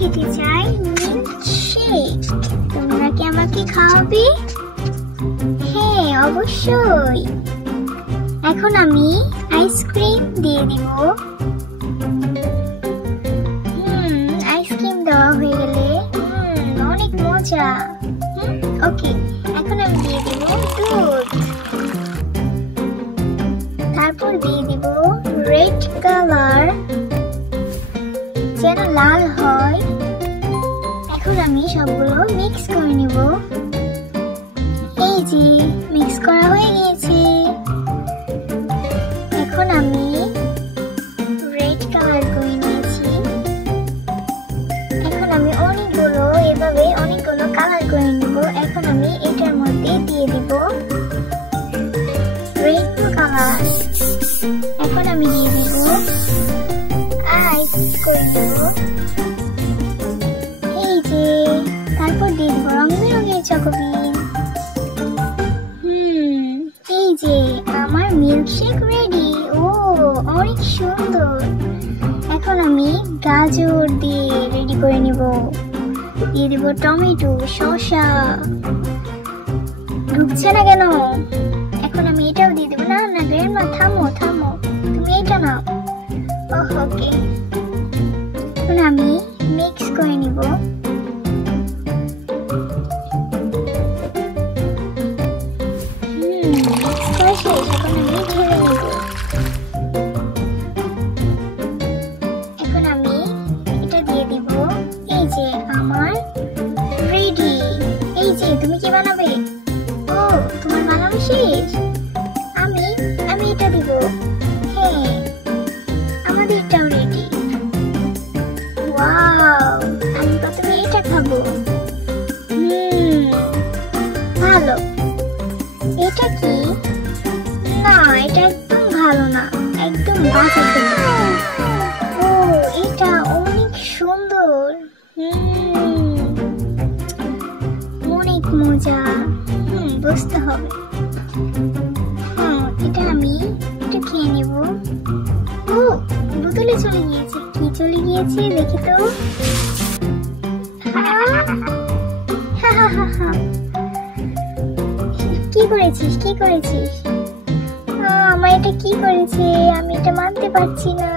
খেতে চাই মিল্কশেক। তোমরা কি আমাকে খাওয়াবে? হ্যাঁ, অবশ্যই। এখন আমি আইসক্রিম দিয়ে দিব। আইসক্রিম দেওয়া হয়ে গেলে অনেক মজা। ওকে, এখন আমি দিয়ে দিব দুধ। তারপর দিয়ে দিব রেড কালার, যেন লাল হয়। এখন আমি সবগুলো মিক্স করে নিব। এই যে মিক্স করা হয়ে গিয়েছে। এখন আমি রেড কালার করে নিয়েছি। এখন আমি এভাবে অনেকগুলো কালার করে নিব। এখন আমি এটার মধ্যে দিয়ে দিব রেড কালার। এখন আমি দিয়ে দিব আইস করে দিব। এই যে, তারপর দিয়ে দিব রং বেরঙের চকোবিন। এই যে আমার মিল্কশেক রেডি। ও, অনেক সুন্দর। এখন আমি গাজর দিয়ে রেডি করে নিব। দিয়ে দিব টমেটো, শসা। ঢুকছে না কেন? এখন আমি এটাও দিয়ে দেবো। না না গ্র্যান্ডমা, থামো থামো, তুমি এটা নাও। ওকে, এখন আমি মিক্স করে নিব। মিক্স করা শেষ। এখন আমি ঢেলে নিব। এখন আমি এটা দিয়ে দিব। এই যে আমার রেডি। এই যে, তুমি কি বানাবে? ও, তোমার বানানো শেষ। আমি এটা দিব। হ্যাঁ, আমাদেরটাও রেডি। ওয়াও, আমি প্রথমে এটা খাবো। ভালো। এটা কি? না, এটা একদম ভালো না, একদম বাজে খেতে। ও, এটা অনেক সুন্দর। অনেক মজা। বুঝতে হবে। এটা আমি একটু খেয়ে নেব। ও, বোতলে চলে গিয়েছে। কি চলে গিয়েছে দেখি তো। কি করেছিস? কি করেছিস? আমার এটা কি করেছে? আমি এটা মানতে পারছি না।